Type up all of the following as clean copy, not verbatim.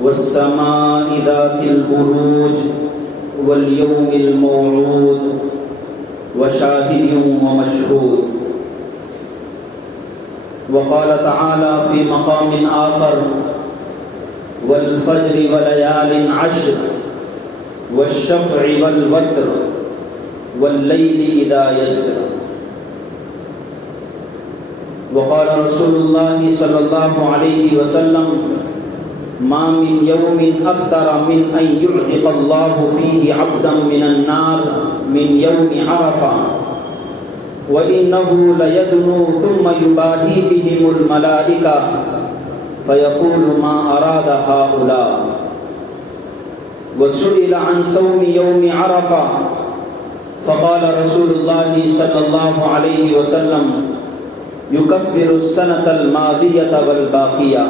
والسماء ذات البروج واليوم الموعود وشاهد ومشهود. وقال تعالى في مقام آخر: والفجر وليال عشر والشفع والوتر والليل إذا يسر. وقال رسول الله صلى الله عليه وسلم: ما من يوم أكثر من أن يعتق الله فيه عبدا من النار من يوم عرفة وإنه ليدنو ثم يباهي بهم الملائكة فيقول ما أراد هؤلاء. وسئل عن صوم يوم عرفة فقال رسول الله صلى الله عليه وسلم: يكفر السنة الماضية والباقية.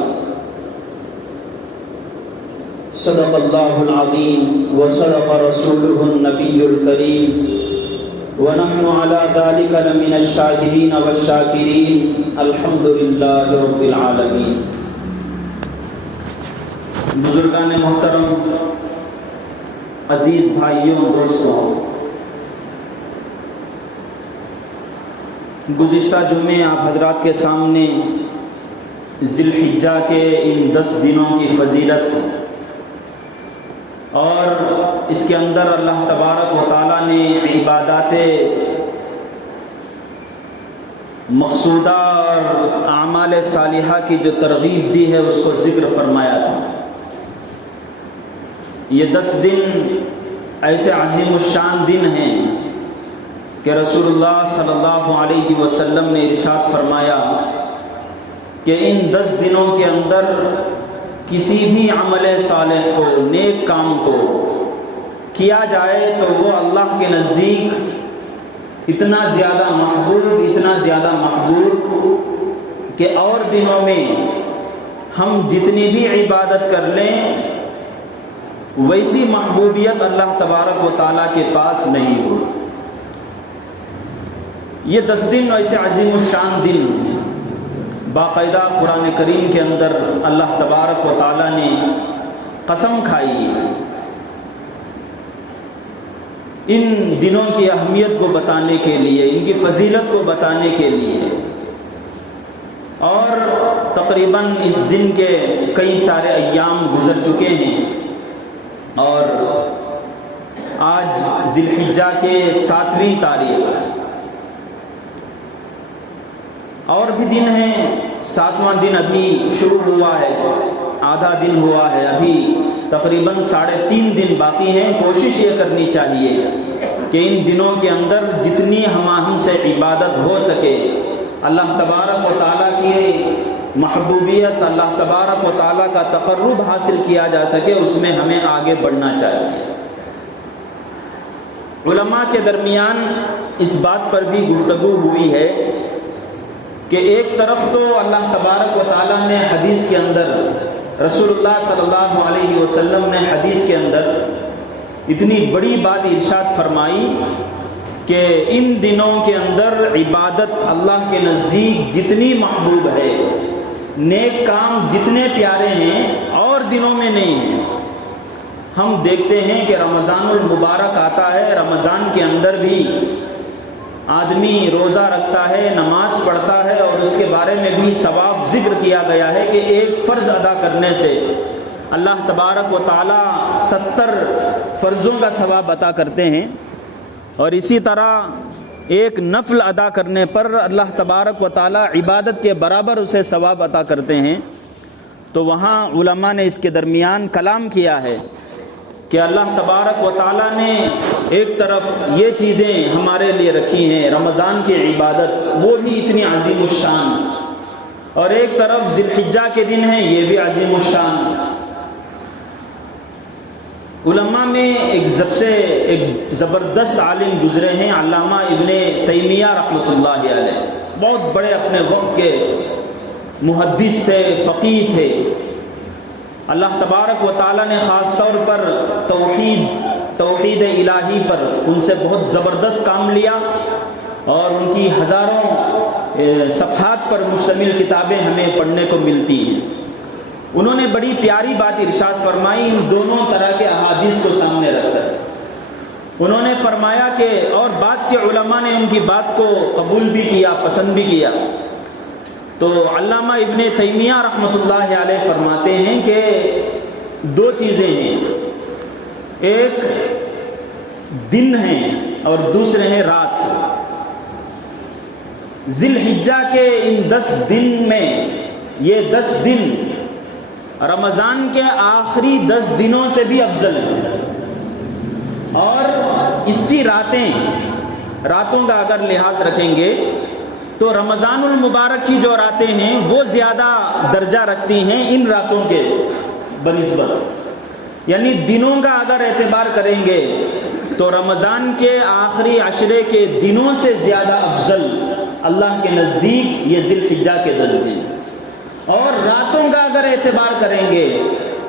صدق الله العظيم وصدق رسوله النبي الكريم ونحن على ذلك لمن الشاهدين والشاكرين الحمد لله رب العالمين. بزرگان محترم، عزیز بھائیوں، دوستوں، گزشتہ جمعے آپ حضرات کے سامنے ذی الحجہ کے ان 10 دنوں کی فضیلت اور اس کے اندر اللہ تبارک و تعالیٰ نے عبادات مقصودہ اور اعمال صالحہ کی جو ترغیب دی ہے اس کو ذکر فرمایا تھا. یہ 10 دن ایسے عظیم الشان دن ہیں کہ رسول اللہ صلی اللہ علیہ وسلم نے ارشاد فرمایا کہ ان 10 دنوں کے اندر کسی بھی عمل صالح کو، نیک کام کو کیا جائے تو وہ اللہ کے نزدیک اتنا زیادہ محبوب کہ اور دنوں میں ہم جتنی بھی عبادت کر لیں ویسی محبوبیت اللہ تبارک و تعالیٰ کے پاس نہیں ہو. یہ 10 دن ایسے عظیم الشان دن باقاعدہ قرآن کریم کے اندر اللہ تبارک و تعالیٰ نے قسم کھائی ان دنوں کی اہمیت کو بتانے کے لیے، ان کی فضیلت کو بتانے کے لیے. اور تقریباً اس دن کے کئی سارے ایام گزر چکے ہیں اور آج ذی الحجہ کے 7ویں تاریخ اور بھی دن ہیں. 7واں دن ابھی شروع ہوا ہے، آدھا دن ہوا ہے، ابھی تقریباً 3.5 دن باقی ہیں. کوشش یہ کرنی چاہیے کہ ان دنوں کے اندر جتنی ہم سے عبادت ہو سکے، اللہ تبارک و تعالیٰ کی محبوبیت، اللہ تبارک و تعالیٰ کا تقرب حاصل کیا جا سکے، اس میں ہمیں آگے بڑھنا چاہیے. علماء کے درمیان اس بات پر بھی گفتگو ہوئی ہے کہ ایک طرف تو اللہ تبارک و تعالیٰ نے حدیث کے اندر، رسول اللہ صلی اللہ علیہ وسلم نے حدیث کے اندر اتنی بڑی بات ارشاد فرمائی کہ ان دنوں کے اندر عبادت اللہ کے نزدیک جتنی محبوب ہے، نیک کام جتنے پیارے ہیں اور دنوں میں نہیں ہیں. ہم دیکھتے ہیں کہ رمضان المبارک آتا ہے، رمضان کے اندر بھی آدمی روزہ رکھتا ہے، نماز پڑھتا ہے اور اس کے بارے میں بھی ثواب ذکر کیا گیا ہے کہ ایک فرض ادا کرنے سے اللہ تبارک و تعالیٰ 70 فرضوں کا ثواب عطا کرتے ہیں، اور اسی طرح ایک نفل ادا کرنے پر اللہ تبارک و تعالیٰ عبادت کے برابر اسے ثواب عطا کرتے ہیں. تو وہاں علماء نے اس کے درمیان کلام کیا ہے کہ اللہ تبارک و تعالیٰ نے ایک طرف یہ چیزیں ہمارے لیے رکھی ہیں، رمضان کی عبادت وہ بھی اتنی عظیم الشان، اور ایک طرف ذی الحجہ کے دن ہیں یہ بھی عظیم الشان. علماء میں ایک زبردست عالم گزرے ہیں، علامہ ابن تیمیہ رحمۃ اللہ علیہ. بہت بڑے اپنے وقت کے محدث تھے، فقیہ تھے. اللہ تبارک و تعالیٰ نے خاص طور پر توحید الہی پر ان سے بہت زبردست کام لیا، اور ان کی ہزاروں صفحات پر مشتمل کتابیں ہمیں پڑھنے کو ملتی ہیں. انہوں نے بڑی پیاری بات ارشاد فرمائی ان دونوں طرح کے احادیث کو سامنے رکھ کر۔ انہوں نے فرمایا کہ اور بعد کے علماء نے ان کی بات کو قبول بھی کیا، پسند بھی کیا۔ تو علامہ ابن تیمیہ رحمۃ اللہ علیہ فرماتے ہیں کہ دو چیزیں ہیں، ایک دن ہیں اور دوسرے ہیں رات۔ ذی الحجہ کے ان 10 دن میں، یہ 10 دن رمضان کے آخری 10 دنوں سے بھی افضل ہیں، اور اس کی راتوں کا اگر لحاظ رکھیں گے تو رمضان المبارک کی جو راتیں ہیں وہ زیادہ درجہ رکھتی ہیں ان راتوں کے بنسبت، یعنی دنوں کا اگر اعتبار کریں گے تو رمضان کے آخری عشرے کے دنوں سے زیادہ افضل اللہ کے نزدیک یہ ذی الحجہ کے 10 دن۔ اور راتوں کا اگر اعتبار کریں گے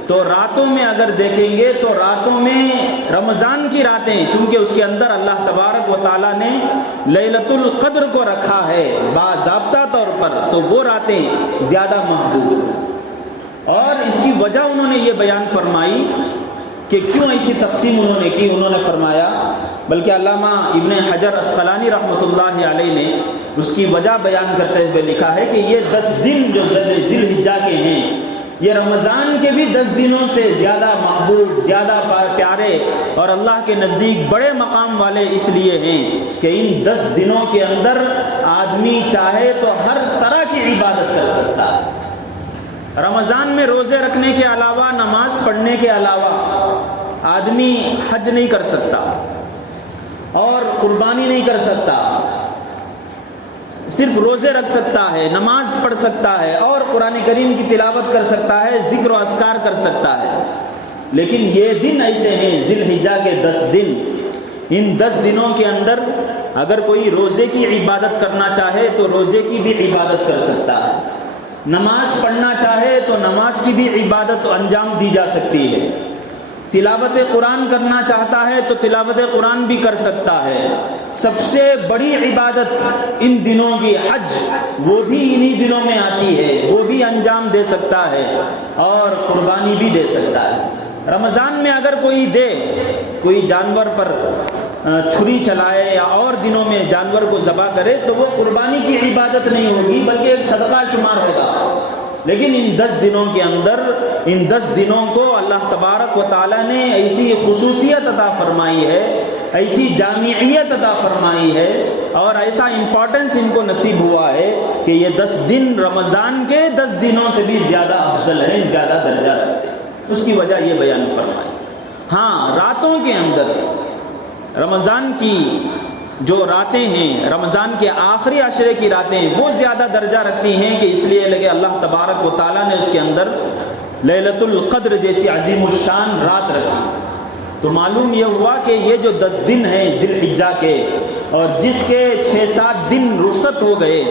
تو راتوں میں اگر دیکھیں گے تو راتوں میں رمضان کی راتیں، چونکہ اس کے اندر اللہ تبارک و تعالیٰ نے لیلۃ القدر کو رکھا ہے باضابطہ طور پر، تو وہ راتیں زیادہ محبوب ہیں۔ اور اس کی وجہ انہوں نے یہ بیان فرمائی کہ کیوں ایسی تقسیم انہوں نے کی۔ انہوں نے فرمایا، بلکہ علامہ ابن حجر اسقلانی رحمۃ اللہ علیہ نے اس کی وجہ بیان کرتے ہوئے لکھا ہے کہ یہ 10 دن جو ذی الحجہ کے ہیں یہ رمضان کے بھی 10 دنوں سے زیادہ محبوب، زیادہ پیارے اور اللہ کے نزدیک بڑے مقام والے اس لیے ہیں کہ ان 10 دنوں کے اندر آدمی چاہے تو ہر طرح کی عبادت کر سکتا ہے۔ رمضان میں روزے رکھنے کے علاوہ، نماز پڑھنے کے علاوہ آدمی حج نہیں کر سکتا اور قربانی نہیں کر سکتا، صرف روزے رکھ سکتا ہے، نماز پڑھ سکتا ہے اور قرآن کریم کی تلاوت کر سکتا ہے، ذکر و اذکار کر سکتا ہے۔ لیکن یہ دن ایسے ہیں ذی الحجہ کے 10 دن، ان 10 دنوں کے اندر اگر کوئی روزے کی عبادت کرنا چاہے تو روزے کی بھی عبادت کر سکتا ہے، نماز پڑھنا چاہے تو نماز کی بھی عبادت انجام دی جا سکتی ہے، تلاوت قرآن کرنا چاہتا ہے تو تلاوت قرآن بھی کر سکتا ہے۔ سب سے بڑی عبادت ان دنوں کی حج، وہ بھی انہی دنوں میں آتی ہے، وہ بھی انجام دے سکتا ہے اور قربانی بھی دے سکتا ہے۔ رمضان میں اگر کوئی جانور پر چھری چلائے یا اور دنوں میں جانور کو ذبح کرے تو وہ قربانی کی عبادت نہیں ہوگی بلکہ ایک صدقہ شمار ہوگا۔ لیکن ان 10 دنوں کے اندر، ان 10 دنوں کو اللہ تبارک و تعالیٰ نے ایسی خصوصیت عطا فرمائی ہے، ایسی جامعیت عطا فرمائی ہے اور ایسا امپورٹنس ان کو نصیب ہوا ہے کہ یہ 10 دن رمضان کے 10 دنوں سے بھی زیادہ افضل ہیں، زیادہ درجہ رکھتے ہیں۔ اس کی وجہ یہ بیان فرمائی۔ ہاں، راتوں کے اندر رمضان کی جو راتیں ہیں، رمضان کے آخری عشرے کی راتیں، وہ زیادہ درجہ رکھتی ہیں کہ اس لیے لگے اللہ تبارک و تعالیٰ نے اس کے اندر لیلۃ القدر جیسی عظیم الشان رات رکھی۔ تو معلوم یہ ہوا کہ یہ جو 10 دن ہیں ذی الحجہ کے، اور جس کے 6-7 دن رخصت ہو گئے،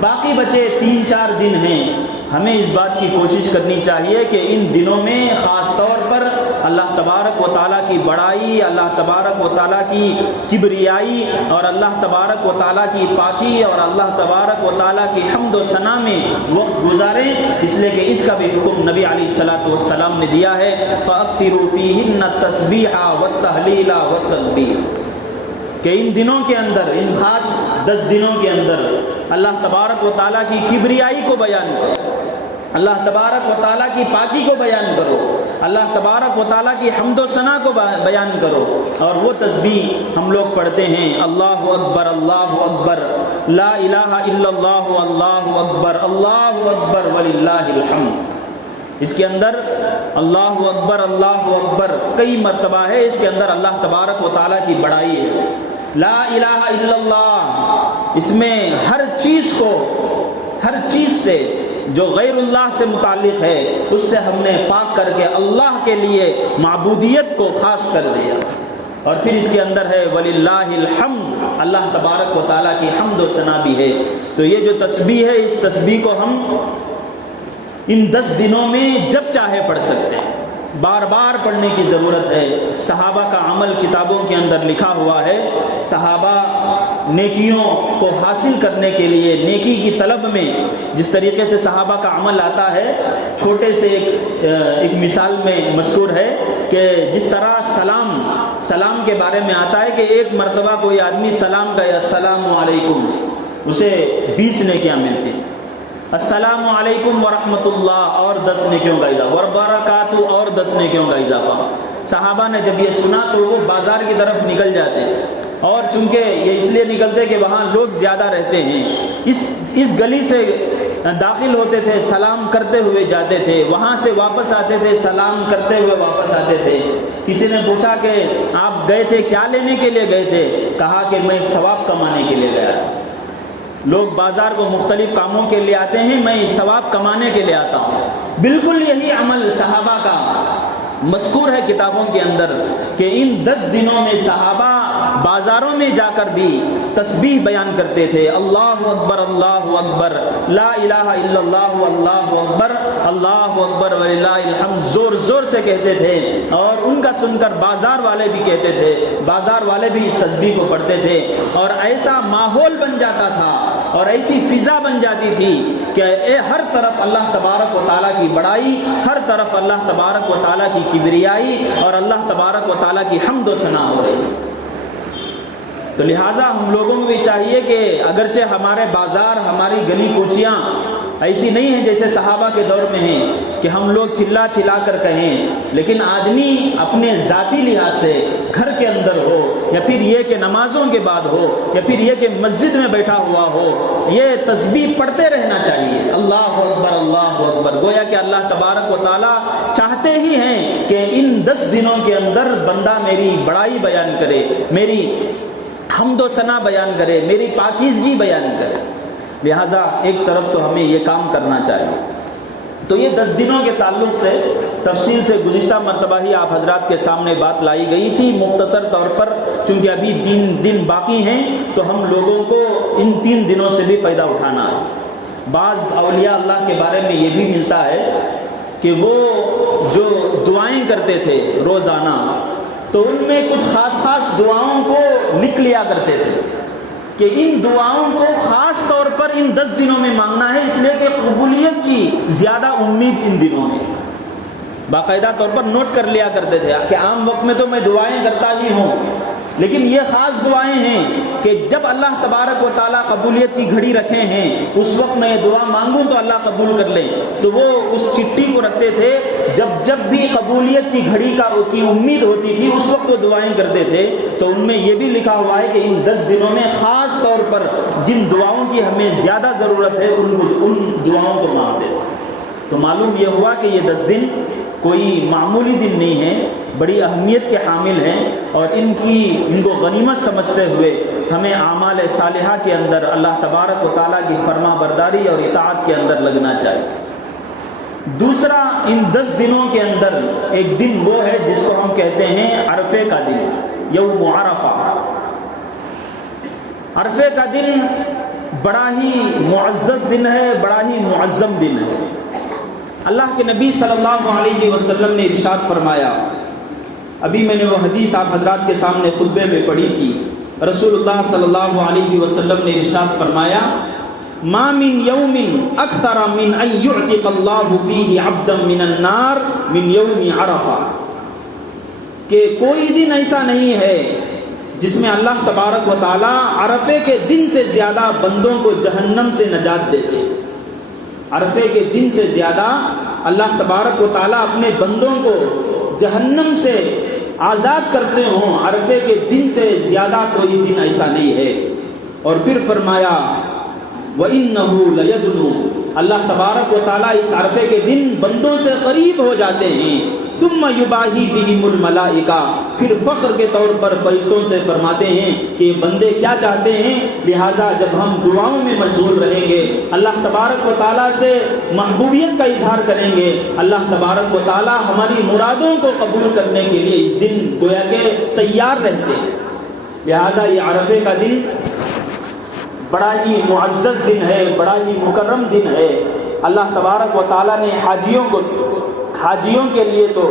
باقی بچے 3-4 دن ہیں، ہمیں اس بات کی کوشش کرنی چاہیے کہ ان دنوں میں خاص طور پر اللہ تبارک و تعالیٰ کی بڑائی، اللہ تبارک و تعالیٰ کی کبریائی اور اللہ تبارک و تعالیٰ کی پاکی اور اللہ تبارک و تعالیٰ کی حمد و ثنا میں وقت گزاریں، اس لیے کہ اس کا بھی حکم نبی علیہ الصلاۃ والسلام نے دیا ہے، فَأَكْثِرُوا فِيهِنَّ التَّسْبِيحَ وَالتَّهْلِيلَ وَالتَّكْبِيرَ، کہ ان دنوں کے اندر، ان خاص 10 دنوں کے اندر اللہ تبارک و تعالیٰ کی کبریائی کو بیان کرو، اللہ تبارک و تعالیٰ کی پاکی کو بیان کرو، اللہ تبارک و تعالیٰ کی حمد و ثنا کو بیان کرو۔ اور وہ تسبیح ہم لوگ پڑھتے ہیں، اللہ اکبر اللہ اکبر، لا الہ الا اللہ، اللہ اکبر اللہ اکبر وللہ الحمد۔ اس کے اندر اللہ اکبر کئی مرتبہ ہے، اس کے اندر اللہ تبارک و تعالیٰ کی بڑائی ہے۔ لا الہ الا اللہ، اس میں ہر چیز سے جو غیر اللہ سے متعلق ہے اس سے ہم نے پاک کر کے اللہ کے لیے معبودیت کو خاص کر دیا۔ اور پھر اس کے اندر ہے وللہ الحمد، اللہ تبارک و تعالیٰ کی حمد و ثنا بھی ہے۔ تو یہ جو تسبیح ہے، اس تسبیح کو ہم ان 10 دنوں میں جب چاہے پڑھ سکتے ہیں، بار بار پڑھنے کی ضرورت ہے۔ صحابہ کا عمل کتابوں کے اندر لکھا ہوا ہے۔ صحابہ نیکیوں کو حاصل کرنے کے لیے، نیکی کی طلب میں جس طریقے سے صحابہ کا عمل آتا ہے، چھوٹے سے ایک مثال میں مذکور ہے کہ جس طرح سلام کے بارے میں آتا ہے کہ ایک مرتبہ کوئی آدمی سلام کہے السلام علیکم، اسے 20 نیکیاں ملتی، السلام علیکم ورحمۃ اللہ اور 10 نیکیوں کا اضافہ، وبرکاتہ اور 10 نیکیوں کا اضافہ۔ صحابہ نے جب یہ سنا تو وہ بازار کی طرف نکل جاتے، اور چونکہ یہ اس لیے نکلتے کہ وہاں لوگ زیادہ رہتے ہیں، اس گلی سے داخل ہوتے تھے، سلام کرتے ہوئے جاتے تھے، وہاں سے واپس آتے تھے، سلام کرتے ہوئے واپس آتے تھے۔ کسی نے پوچھا کہ آپ گئے تھے کیا لینے کے لیے گئے تھے؟ کہا کہ میں ثواب کمانے کے لیے گیا۔ لوگ بازار کو مختلف کاموں کے لیے آتے ہیں، میں ثواب کمانے کے لیے آتا ہوں۔ بالکل یہی عمل صحابہ کا مذکور ہے کتابوں کے اندر کہ ان 10 دنوں میں صحابہ بازاروں میں جا کر بھی تسبیح بیان کرتے تھے، اللہ اکبر اللہ اکبر، لا الہ الا اللہ اللہ اکبر، اللہ اکبر وللہ الحمد، زور زور سے کہتے تھے، اور ان کا سن کر بازار والے بھی کہتے تھے، بازار والے بھی اس تسبیح کو پڑھتے تھے، اور ایسا ماحول بن جاتا تھا اور ایسی فضا بن جاتی تھی کہ ہر طرف اللہ تبارک و تعالیٰ کی بڑائی، ہر طرف اللہ تبارک و تعالیٰ کی کبریائی اور اللہ تبارک و تعالیٰ کی حمد و ثنا ہو رہی۔ تو لہٰذا ہم لوگوں کو بھی چاہیے کہ اگرچہ ہمارے بازار، ہماری گلی کوچیاں ایسی نہیں ہیں جیسے صحابہ کے دور میں ہیں کہ ہم لوگ چلا چلا کر کہیں، لیکن آدمی اپنے ذاتی لحاظ سے گھر کے اندر ہو، یا پھر یہ کہ نمازوں کے بعد ہو، یا پھر یہ کہ مسجد میں بیٹھا ہوا ہو، یہ تسبیح پڑھتے رہنا چاہیے، اللہ اکبر اللہ اکبر، گویا کہ اللہ تبارک و تعالیٰ چاہتے ہی ہیں کہ ان 10 دنوں کے اندر بندہ میری بڑائی بیان کرے، میری حمد و ثنا بیان کرے، میری پاکیزگی بیان کرے۔ لہٰذا ایک طرف تو ہمیں یہ کام کرنا چاہیے۔ تو یہ 10 دنوں کے تعلق سے تفصیل سے گزشتہ مرتبہ ہی آپ حضرات کے سامنے بات لائی گئی تھی، مختصر طور پر، چونکہ ابھی 3 دن باقی ہیں تو ہم لوگوں کو ان 3 دنوں سے بھی فائدہ اٹھانا ہے۔ بعض اولیاء اللہ کے بارے میں یہ بھی ملتا ہے کہ وہ جو دعائیں کرتے تھے روزانہ، تو ان میں کچھ خاص دعاؤں کو لکھ لیا کرتے تھے کہ ان دعاؤں کو خاص طور پر ان 10 دنوں میں مانگنا ہے، اس لیے کہ قبولیت کی زیادہ امید ان دنوں میں۔ باقاعدہ طور پر نوٹ کر لیا کرتے تھے کہ عام وقت میں تو میں دعائیں کرتا ہی ہوں، لیکن یہ خاص دعائیں ہیں کہ جب اللہ تبارک و تعالیٰ قبولیت کی گھڑی رکھے ہیں اس وقت میں یہ دعا مانگوں تو اللہ قبول کر لیں، تو وہ اس چٹھی کو رکھتے تھے، جب بھی قبولیت کی گھڑی کی امید ہوتی تھی اس وقت وہ دعائیں کرتے تھے۔ تو ان میں یہ بھی لکھا ہوا ہے کہ ان 10 دنوں میں خاص طور پر جن دعاؤں کی ہمیں زیادہ ضرورت ہے ان دعاؤں کو مانگتے تھے۔ تو معلوم یہ ہوا کہ یہ 10 دن کوئی معمولی دن نہیں ہے، بڑی اہمیت کے حامل ہیں، اور ان کو غنیمت سمجھتے ہوئے ہمیں اعمال صالحہ کے اندر اللہ تبارک و تعالیٰ کی فرما برداری اور اطاعت کے اندر لگنا چاہیے۔ دوسرا، ان 10 دنوں کے اندر ایک دن وہ ہے جس کو ہم کہتے ہیں عرفے کا دن، یوم عرفہ۔ عرفے کا دن بڑا ہی معزز دن ہے، بڑا ہی معظم دن ہے۔ اللہ کے نبی صلی اللہ علیہ وسلم نے ارشاد فرمایا، ابھی میں نے وہ حدیث آپ حضرات کے سامنے خطبے میں پڑھی تھی، رسول اللہ صلی اللہ علیہ وسلم نے ارشاد فرمایا، ما من یوم اکثر من ان یعتق اللہ فیہ عبدا من النار من یوم عرفہ، کہ کوئی دن ایسا نہیں ہے جس میں اللہ تبارک و تعالی عرفے کے دن سے زیادہ بندوں کو جہنم سے نجات دیتے۔ عرفے کے دن سے زیادہ اللہ تبارک و تعالیٰ اپنے بندوں کو جہنم سے آزاد کرتے ہوں، عرفے کے دن سے زیادہ کوئی دن ایسا نہیں ہے۔ اور پھر فرمایا وَإِنَّهُ لَيَدْنُو، اللہ تبارک و تعالیٰ اس عرفے کے دن بندوں سے قریب ہو جاتے ہیں، ثُمَّ يُبَاهِي بِهِمُ الْمَلَائِكَةُ، پھر فخر کے طور پر فرشتوں سے فرماتے ہیں کہ یہ بندے کیا چاہتے ہیں، لہٰذا جب ہم دعاؤں میں مشغول رہیں گے، اللہ تبارک و تعالیٰ سے محبوبیت کا اظہار کریں گے، اللہ تبارک و تعالیٰ ہماری مرادوں کو قبول کرنے کے لیے اس دن گویا کہ تیار رہتے ہیں۔ لہٰذا یہ عرفے کا دن بڑا ہی معزز دن ہے، بڑا ہی مکرم دن ہے۔ اللہ تبارک و تعالیٰ نے حاجیوں کے لیے تو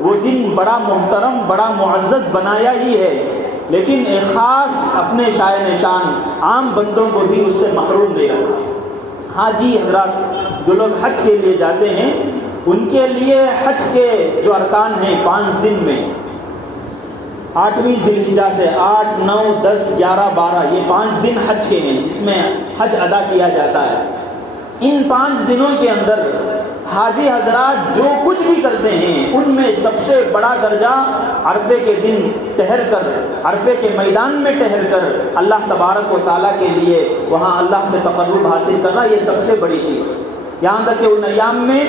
وہ دن بڑا محترم، بڑا معزز بنایا ہی ہے، لیکن ایک خاص اپنے شائن شان عام بندوں کو بھی اس سے محروم نہیں رکھا۔ حاجی حضرات جو لوگ حج کے لیے جاتے ہیں، ان کے لیے حج کے جو ارکان ہیں 5 دن میں، 8ویں ذی الحجہ سے 8، 9، 10، 11، 12 یہ 5 دن حج کے ہیں جس میں حج ادا کیا جاتا ہے۔ ان 5 دنوں کے اندر حاجی حضرات جو کچھ بھی کرتے ہیں ان میں سب سے بڑا درجہ عرفے کے دن ٹھہر کر، عرفے کے میدان میں ٹھہر کر اللہ تبارک و تعالیٰ کے لیے وہاں اللہ سے تقرب حاصل کرنا، یہ سب سے بڑی چیز۔ یہاں تک کہ ان ایام میں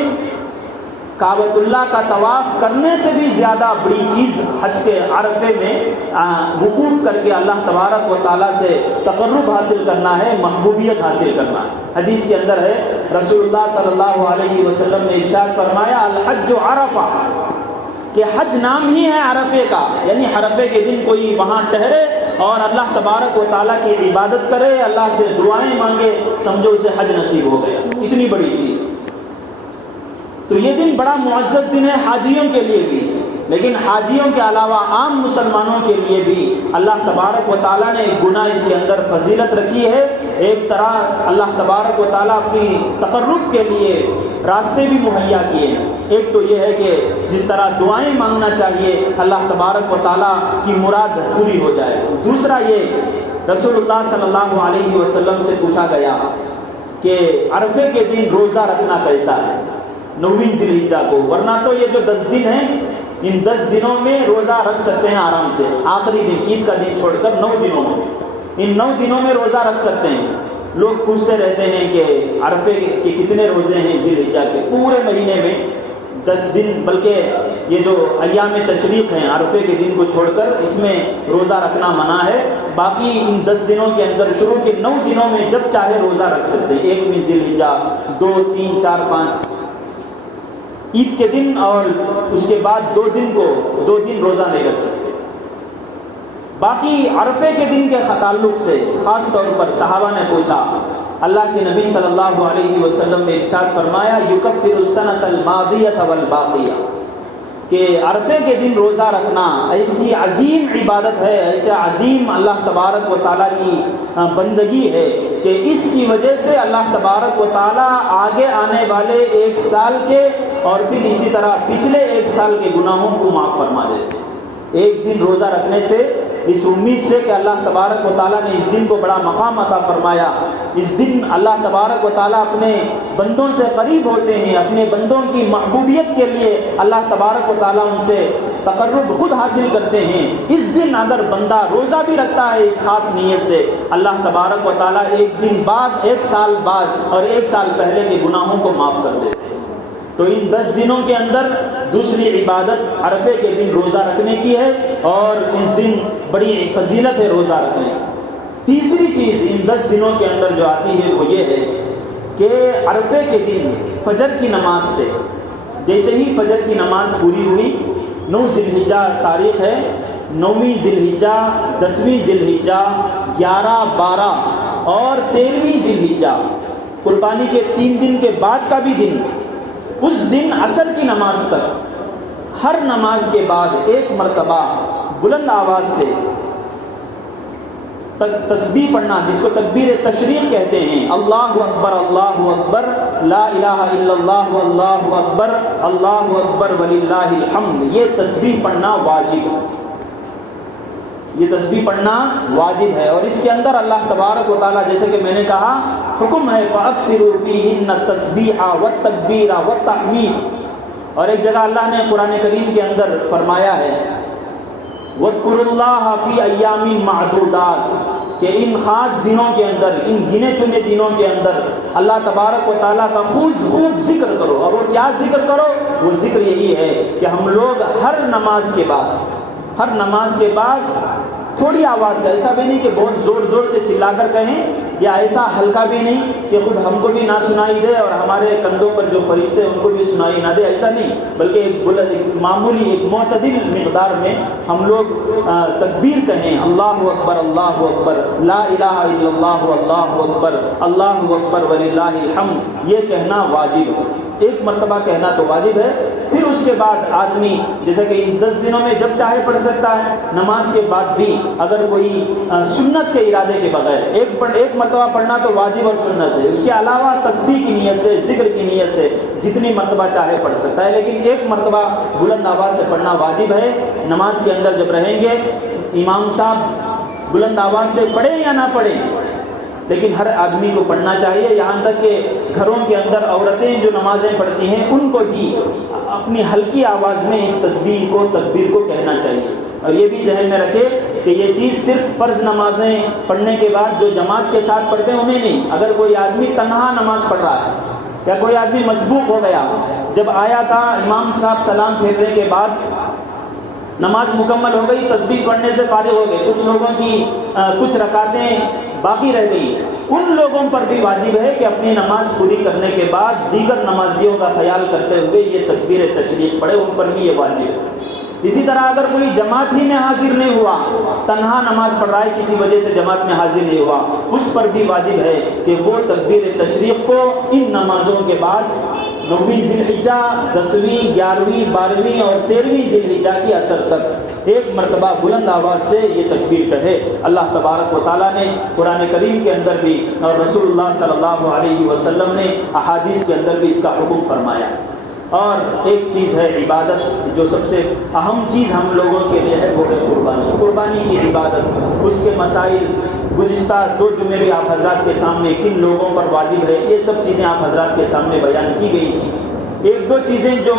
کعبۃ اللہ کا طواف کرنے سے بھی زیادہ بڑی چیز حج کے عرفے میں وقوف کر کے اللہ تبارک و تعالیٰ سے تقرب حاصل کرنا ہے، محبوبیت حاصل کرنا ہے۔ حدیث کے اندر ہے، رسول اللہ صلی اللہ علیہ وسلم نے ارشاد فرمایا الحج عرفہ، کہ حج نام ہی ہے عرفے کا، یعنی عرفے کے دن کوئی وہاں ٹھہرے اور اللہ تبارک و تعالیٰ کی عبادت کرے، اللہ سے دعائیں مانگے، سمجھو اسے حج نصیب ہو گیا، اتنی بڑی چیز۔ تو یہ دن بڑا معزز دن ہے حاجیوں کے لیے بھی، لیکن حاجیوں کے علاوہ عام مسلمانوں کے لیے بھی اللہ تبارک و تعالیٰ نے ایک گناہ اس کے اندر فضیلت رکھی ہے۔ ایک طرح اللہ تبارک و تعالیٰ اپنی تقرب کے لیے راستے بھی مہیا کیے ہیں۔ ایک تو یہ ہے کہ جس طرح دعائیں مانگنا چاہیے اللہ تبارک و تعالیٰ کی مراد پوری ہو جائے۔ دوسرا یہ رسول اللہ صلی اللہ علیہ وسلم سے پوچھا گیا کہ عرفے کے دن روزہ رکھنا کیسا ہے 9ویں ذی الحجہ کو، ورنہ تو یہ جو 10 دن ہیں ان 10 دنوں میں روزہ رکھ سکتے ہیں آرام سے، آخری دن عید کا دن چھوڑ کر 9 دنوں میں، ان 9 دنوں میں روزہ رکھ سکتے ہیں۔ لوگ پوچھتے رہتے ہیں کہ عرفے کے کتنے روزے ہیں ذی الحجہ کے؟ پورے مہینے میں 10 دن، بلکہ یہ جو ایام تشریق ہیں عرفے کے دن کو چھوڑ کر اس میں روزہ رکھنا منع ہے، باقی ان 10 دنوں کے اندر شروع کے 9 دنوں میں جب چاہے روزہ رکھ سکتے ہیں، 1ویں ذی الحجہ، 2، 3، 4، 5 عید کے دن، اور اس کے بعد 2 دن روزہ نہیں رکھ سکتے۔ باقی عرفے کے دن کے تعلق سے خاص طور پر صحابہ نے پوچھا، اللہ کے نبی صلی اللہ علیہ وسلم نے ارشاد فرمایا یکفر السنۃ الماضیۃ والباقیہ، کہ عرفے کے دن روزہ رکھنا ایسی عظیم عبادت ہے، ایسے عظیم اللہ تبارک و تعالیٰ کی بندگی ہے کہ اس کی وجہ سے اللہ تبارک و تعالیٰ آگے آنے والے 1 سال کے اور پھر اسی طرح پچھلے 1 سال کے گناہوں کو معاف فرما دیتے ہیں۔ ایک دن روزہ رکھنے سے اس امید سے کہ اللہ تبارک و تعالیٰ نے اس دن کو بڑا مقام عطا فرمایا، اس دن اللہ تبارک و تعالیٰ اپنے بندوں سے قریب ہوتے ہیں، اپنے بندوں کی محبوبیت کے لیے اللہ تبارک و تعالیٰ ان سے تقرب خود حاصل کرتے ہیں۔ اس دن اگر بندہ روزہ بھی رکھتا ہے اس خاص نیت سے، اللہ تبارک و تعالیٰ 1 دن بعد، 1 سال بعد اور 1 سال پہلے کے گناہوں کو معاف کر دیتے ہیں۔ تو ان 10 دنوں کے اندر دوسری عبادت عرفے کے دن روزہ رکھنے کی ہے، اور اس دن بڑی فضیلت ہے روزہ رکھنے کی۔ تیسری چیز ان 10 دنوں کے اندر جو آتی ہے وہ یہ ہے کہ عرفے کے دن فجر کی نماز سے، جیسے ہی فجر کی نماز پوری ہوئی، 9 ذی الحجہ تاریخ ہے، 9ویں ذی الحجہ، 10ویں ذی الحجہ، 11، 12 اور 13ویں ذی الحجہ، قربانی کے 3 دن کے بعد کا بھی دن، اس دن عصر کی نماز تک ہر نماز کے بعد 1 مرتبہ بلند آواز سے تسبیح پڑھنا، جس کو تکبیر تشریق کہتے ہیں، اللہ اکبر اللہ اکبر، لا الہ الا اللہ اللہ اکبر وللہ الحمد، یہ تسبیح پڑھنا واجب ہے، یہ تسبیح پڑھنا واجب ہے۔ اور اس کے اندر اللہ تبارک و تعالیٰ، جیسے کہ میں نے کہا، حکم ہے فَأَكْثِرُوا فِيهِنَّ التَّسْبِيحَ وَالتَّكْبِيرَ وَالتَّحْمِيدَ، اور ایک جگہ اللہ نے قرآن کریم کے اندر فرمایا ہے وَاذْكُرُوا اللَّهَ فِي أَيَّامٍ مَّعْدُودَاتٍ، کہ ان خاص دنوں کے اندر، ان گنے چنے دنوں کے اندر اللہ تبارک و تعالیٰ کا خوب ذکر کرو۔ اور وہ کیا ذکر کرو؟ وہ ذکر یہی ہے کہ ہم لوگ ہر نماز کے بعد تھوڑی آواز سے، ایسا بھی نہیں کہ بہت زور سے چلا کر کہیں، یا ایسا ہلکا بھی نہیں کہ خود ہم کو بھی نہ سنائی دے اور ہمارے کندھوں پر جو فرشتے ان کو بھی سنائی نہ دے، ایسا نہیں، بلکہ ایک معمولی، ایک معتدل مقدار میں ہم لوگ تکبیر کہیں، اللہ اکبر، لا الہ الا اللہ اکبر وللہ الحمد، یہ کہنا واجب ہے، 1 مرتبہ کہنا تو واجب ہے۔ پھر اس کے بعد آدمی جیسے کہ 10 دنوں میں جب چاہے پڑھ سکتا ہے، نماز کے بعد بھی اگر کوئی سنت کے ارادے کے بغیر ایک مرتبہ پڑھنا تو واجب اور سنت ہے، اس کے علاوہ تسبیح کی نیت سے، ذکر کی نیت سے جتنی مرتبہ چاہے پڑھ سکتا ہے، لیکن ایک مرتبہ بلند آواز سے پڑھنا واجب ہے۔ نماز کے اندر جب رہیں گے امام صاحب بلند آواز سے پڑھیں یا نہ پڑھیں، لیکن ہر آدمی کو پڑھنا چاہیے، یہاں تک کہ گھروں کے اندر عورتیں جو نمازیں پڑھتی ہیں ان کو بھی اپنی ہلکی آواز میں اس تسبیح کو، تکبیر کو کہنا چاہیے۔ اور یہ بھی ذہن میں رکھے کہ یہ چیز صرف فرض نمازیں پڑھنے کے بعد جو جماعت کے ساتھ پڑھتے ہیں انہیں نہیں، اگر کوئی آدمی تنہا نماز پڑھ رہا ہے یا کوئی آدمی مسبوق ہو گیا، جب آیا تھا امام صاحب سلام پھیرنے کے بعد نماز مکمل ہو گئی، تسبیح پڑھنے سے فارغ ہو گئے، کچھ لوگوں کی کچھ رکعتیں باقی رہ گئی، ان لوگوں پر بھی واجب ہے کہ اپنی نماز پوری کرنے کے بعد دیگر نمازیوں کا خیال کرتے ہوئے یہ تکبیر تشریق پڑھے، ان پر بھی یہ واجب ہے۔ اسی طرح اگر کوئی جماعت ہی میں حاضر نہیں ہوا، تنہا نماز پڑھ رہا ہے، کسی وجہ سے جماعت میں حاضر نہیں ہوا، اس پر بھی واجب ہے کہ وہ تکبیر تشریق کو ان نمازوں کے بعد 9ویں ذی الحجہ، 10ویں، 11ویں، 12ویں اور 13ویں ذی الحجہ کی عصر تک ایک مرتبہ بلند آواز سے یہ تکبیر کہے۔ اللہ تبارک و تعالیٰ نے قرآن کریم کے اندر بھی اور رسول اللہ صلی اللہ علیہ وسلم نے احادیث کے اندر بھی اس کا حکم فرمایا۔ اور ایک چیز ہے عبادت، جو سب سے اہم چیز ہم لوگوں کے لیے ہے، وہ ہے قربانی۔ قربانی کی عبادت، اس کے مسائل گزشتہ 2 جمعے بھی آپ حضرات کے سامنے کن لوگوں پر واجب ہے یہ سب چیزیں آپ حضرات کے سامنے بیان کی گئی تھی۔ 1-2 چیزیں جو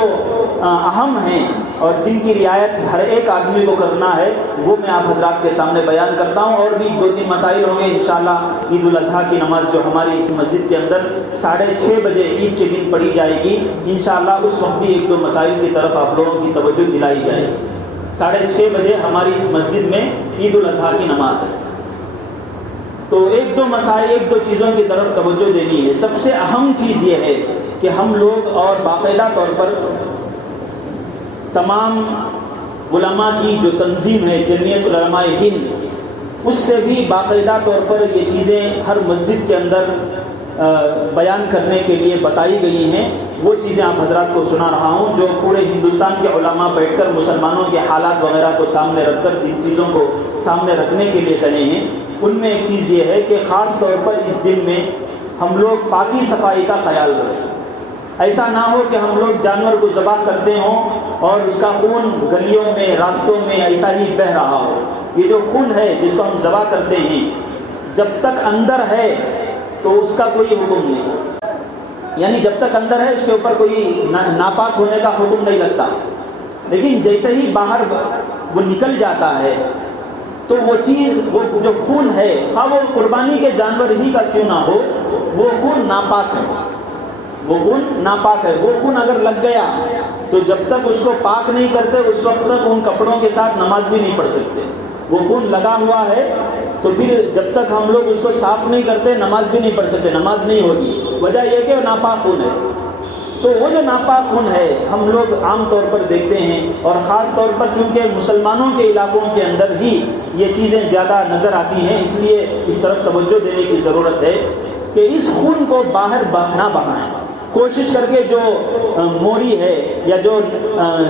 اہم ہیں اور جن کی رعایت ہر ایک آدمی کو کرنا ہے وہ میں آپ حضرات کے سامنے بیان کرتا ہوں، اور بھی 2-3 مسائل ہوں گے انشاءاللہ۔ عید الاضحیٰ کی نماز جو ہماری اس مسجد کے اندر 6:30 بجے عید کے دن پڑھی جائے گی، انشاءاللہ اس وقت بھی 1-2 مسائل کی طرف آپ لوگوں کی توجہ دلائی جائے گی۔ 6:30 بجے ہماری اس مسجد میں عید الاضحیٰ کی نماز ہے، تو 1-2 مسائل، 1-2 چیزوں کی طرف توجہ دینی ہے۔ سب سے اہم چیز یہ ہے کہ ہم لوگ اور باقاعدہ طور پر تمام علماء کی جو تنظیم ہے جمعیت علماء ہند، اس سے بھی باقاعدہ طور پر یہ چیزیں ہر مسجد کے اندر بیان کرنے کے لیے بتائی گئی ہیں۔ وہ چیزیں آپ حضرات کو سنا رہا ہوں جو پورے ہندوستان کے علماء بیٹھ کر مسلمانوں کے حالات وغیرہ کو سامنے رکھ کر جن چیزوں کو سامنے رکھنے کے لیے کہے ہیں، ان میں ایک چیز یہ ہے کہ خاص طور پر اس دن میں ہم لوگ پاکی صفائی کا خیال رکھیں۔ ایسا نہ ہو کہ ہم لوگ جانور کو ذبح کرتے ہوں اور اس کا خون گلیوں میں، راستوں میں ایسا ہی بہہ رہا ہو۔ یہ جو خون ہے جس کو ہم ذبح کرتے ہیں، جب تک اندر ہے تو اس کا کوئی حکم نہیں، یعنی جب تک اندر ہے اس کے اوپر کوئی ناپاک ہونے کا حکم نہیں لگتا، لیکن جیسے ہی باہر وہ نکل جاتا ہے تو وہ چیز، وہ جو خون ہے، خواہ وہ قربانی کے جانور ہی کا کیوں نہ ہو، وہ خون ناپاک ہے، وہ خون ناپاک ہے۔ وہ خون اگر لگ گیا تو جب تک اس کو پاک نہیں کرتے اس وقت تک ان کپڑوں کے ساتھ نماز بھی نہیں پڑھ سکتے۔ وہ خون لگا ہوا ہے تو پھر جب تک ہم لوگ اس کو صاف نہیں کرتے نماز بھی نہیں پڑھ سکتے، نماز نہیں ہوگی۔ وجہ یہ کہ ناپاک خون ہے، تو وہ جو ناپاک خون ہے ہم لوگ عام طور پر دیکھتے ہیں، اور خاص طور پر چونکہ مسلمانوں کے علاقوں کے اندر ہی یہ چیزیں زیادہ نظر آتی ہیں، اس لیے اس طرف توجہ دینے کی ضرورت ہے کہ اس خون کو باہر نہ بہائیں۔ کوشش کر کے جو موری ہے یا جو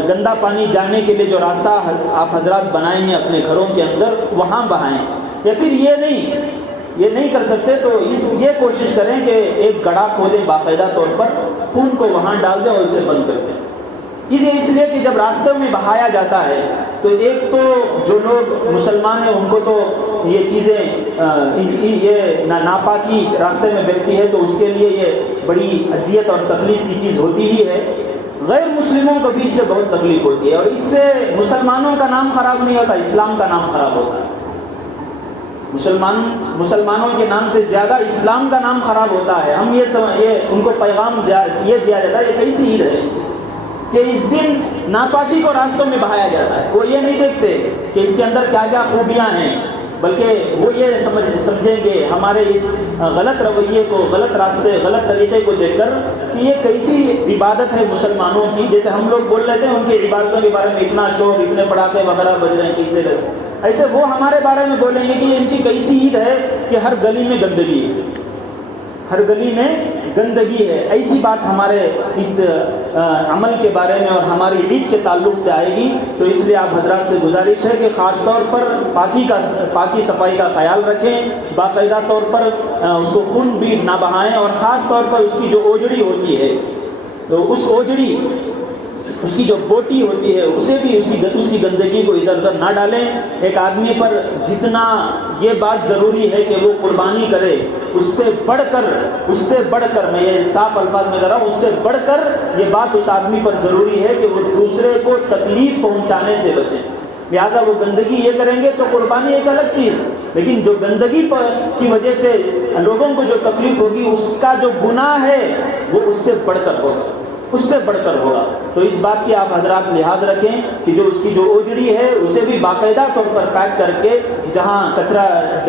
گندا پانی جانے کے لیے جو راستہ آپ حضرات بنائے ہیں اپنے گھروں کے اندر وہاں بہائیں، یا پھر یہ نہیں کر سکتے تو یہ کوشش کریں کہ ایک گڑھا کھودیں باقاعدہ طور پر، خون کو وہاں ڈال دیں اور اسے بند کر دیں۔ اس لیے کہ جب راستوں میں بہایا جاتا ہے تو ایک تو جو لوگ مسلمان ہیں ان کو تو یہ چیزیں یہ ناپاکی راستے میں بہتی ہے تو اس کے لیے یہ بڑی اذیت اور تکلیف کی چیز ہوتی ہی ہے، غیر مسلموں کو بھی اس سے بہت تکلیف ہوتی ہے، اور اس سے مسلمانوں کا نام خراب نہیں ہوتا، اسلام کا نام خراب ہوتا ہے۔ مسلمانوں کے نام سے زیادہ اسلام کا نام خراب ہوتا ہے۔ ہم یہ ان کو پیغام یہ دیا جاتا ہے، یہ کیسی عید ہے کہ اس دن ناپاکی کو راستوں میں بہایا جاتا ہے۔ وہ یہ نہیں دیکھتے کہ اس کے اندر کیا کیا خوبیاں ہیں، بلکہ وہ یہ سمجھیں گے ہمارے اس غلط رویے کو، غلط راستے، غلط طریقے کو دیکھ کر کہ یہ کیسی عبادت ہے مسلمانوں کی۔ جیسے ہم لوگ بول لیتے ہیں ان کی عبادتوں کے بارے میں اتنا شور، اتنے پڑاکے وغیرہ بج رہے ہیں، کیسے ایسے وہ ہمارے بارے میں بولیں گے کہ ان کی کیسی عید ہے کہ ہر گلی میں گندگی ہے، ہر گلی میں گندگی ہے، ایسی بات ہمارے اس عمل کے بارے میں اور ہماری عید کے تعلق سے آئے گی، تو اس لیے آپ حضرات سے گزارش ہے کہ خاص طور پر پاکی صفائی کا خیال رکھیں، باقاعدہ طور پر اس کو خون بھی نہ بہائیں، اور خاص طور پر اس کی جو اوجڑی ہوتی ہے، تو اس اوجڑی، اس کی جو بوٹی ہوتی ہے، اسے بھی اس کی گندگی کو ادھر ادھر نہ ڈالیں۔ ایک آدمی پر جتنا یہ بات ضروری ہے کہ وہ قربانی کرے، اس سے بڑھ کر میں یہ صاف الفاظ میں کہہ رہا ہوں، اس سے بڑھ کر یہ بات اس آدمی پر ضروری ہے کہ وہ دوسرے کو تکلیف پہنچانے سے بچیں۔ لہٰذا وہ گندگی یہ کریں گے تو قربانی ایک الگ چیز، لیکن جو گندگی کی وجہ سے لوگوں کو جو تکلیف ہوگی، اس کا جو گناہ ہے وہ اس سے بڑھ کر ہوگا۔ تو اس بات کی آپ حضرات لحاظ رکھیں کہ جو اس کی جو اوجڑی ہے اسے بھی باقاعدہ طور پر پیک کر کے جہاں کچرا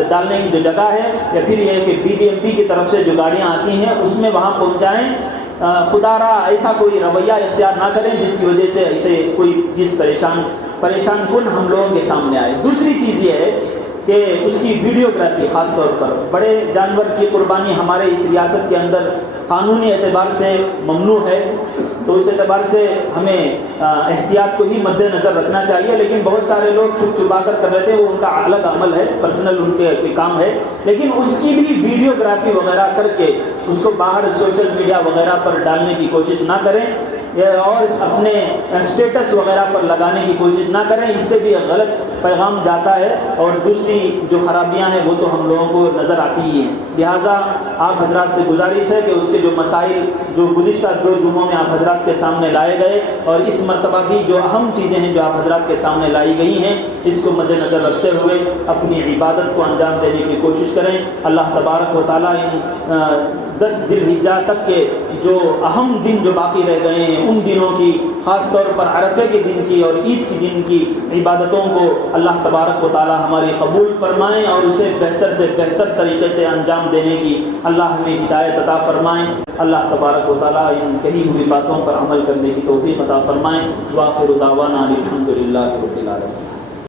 ڈالنے کی جو جگہ ہے، یا پھر یہ کہ BBMP کی طرف سے جو گاڑیاں آتی ہیں اس میں وہاں پہنچائیں۔ خدا را ایسا کوئی رویہ اختیار نہ کریں جس کی وجہ سے ایسے کوئی چیز پریشان کن ہم لوگوں کے سامنے آئے۔ دوسری چیز یہ ہے کہ اس کی ویڈیوگرافی، خاص طور پر بڑے جانور کی قربانی ہمارے اس ریاست کے اندر قانونی اعتبار سے ممنوع ہے، تو اس اعتبار سے ہمیں احتیاط کو ہی مد نظر رکھنا چاہیے، لیکن بہت سارے لوگ چھپا کر رہے تھے، وہ ان کا الگ عمل ہے، پرسنل ان کے کام ہے، لیکن اس کی بھی ویڈیوگرافی وغیرہ کر کے اس کو باہر سوشل میڈیا وغیرہ پر ڈالنے کی کوشش نہ کریں، اور اپنے اسٹیٹس وغیرہ پر لگانے کی کوشش نہ کریں، اس سے بھی غلط پیغام جاتا ہے، اور دوسری جو خرابیاں ہیں وہ تو ہم لوگوں کو نظر آتی ہی ہیں۔ لہٰذا آپ حضرات سے گزارش ہے کہ اس کے جو مسائل جو گزشتہ 2 جمعوں میں آپ حضرات کے سامنے لائے گئے، اور اس مرتبہ بھی جو اہم چیزیں ہیں جو آپ حضرات کے سامنے لائی گئی ہیں، اس کو مد نظر رکھتے ہوئے اپنی عبادت کو انجام دینے کی کوشش کریں۔ اللہ تبارک و تعالیٰ ان 10 ذی الحجہ تک کے جو اہم دن جو باقی رہ گئے ہیں، ان دنوں کی، خاص طور پر عرفے کے دن کی اور عید کے دن کی عبادتوں کو اللہ تبارک و تعالی ہماری قبول فرمائیں، اور اسے بہتر سے بہتر طریقے سے انجام دینے کی اللہ ہمیں ہدایت عطا فرمائیں۔ اللہ تبارک و تعالی ان کہی ہوئی باتوں پر عمل کرنے کی توفیق عطا فرمائیں۔ وآخر دعوانا الحمد للہ رب العالمین۔